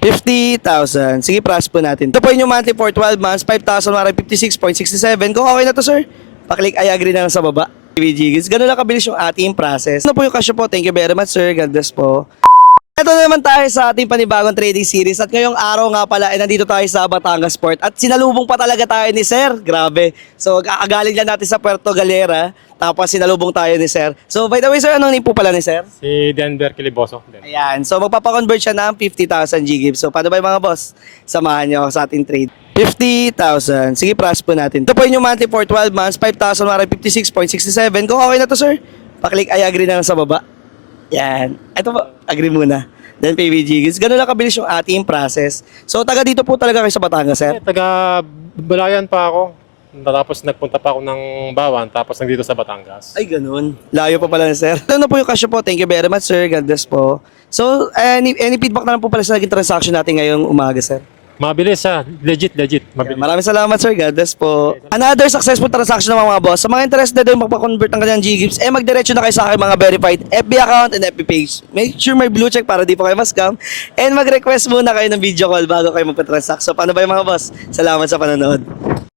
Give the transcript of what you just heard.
50,000. Sige, process po natin. Ito po yung monthly for 12 months, 5,156.67. Kung okay na to, sir, paklik I agree na lang sa baba. BGGs. Ganun lang kabilis yung ating process. Ano po yung kasyo po? Thank you very much, sir. God bless po. Ito na naman tayo sa ating panibagong trading series at ngayong araw nga pala ay nandito tayo sa Batangas Port at sinalubong pa talaga tayo ni Sir. Grabe. So kakagaling lang natin sa Puerto Galera tapos sinalubong tayo ni Sir. So by the way, sir, anong name po pala ni Sir? Si Denver Kiliboso. Ayan. So magpapakonvert siya ng 50,000 GGIF. So paano ba yung mga boss? Samahan niyo ako sa ating trade. 50,000. Sige, process po natin. Ito po yung monthly for 12 months, 5,156.67. Kung okay na to, sir, paklik I agree na lang sa baba. Yan. Ito po, agree muna. Then PBG. Ganun lang kabilis yung ating process. So taga dito po talaga kayo sa Batangas, sir? Taga Balayan pa ako. Tapos nagpunta pa ako ng Bawan, tapos nandito sa Batangas. Ay, ganun. Layo pa pala, sir. Ano po yung kasyo po? Thank you very much, sir. God bless po. So, any feedback na lang po pala sa naging transaction natin ngayong umaga, sir? Mabilis ha. Legit. Mabilis. Maraming salamat, sir. God bless po. Another successful transaction ng mga boss. Sa mga interested din magpa-convert ng kanyang GGIFs, magdiretso na kayo sa aking mga verified FB account and FB page. Make sure may blue check para di po kayo ma-scam. And mag-request muna kayo ng video call bago kayo magpa-transact. So, paano ba yung mga boss? Salamat sa panonood.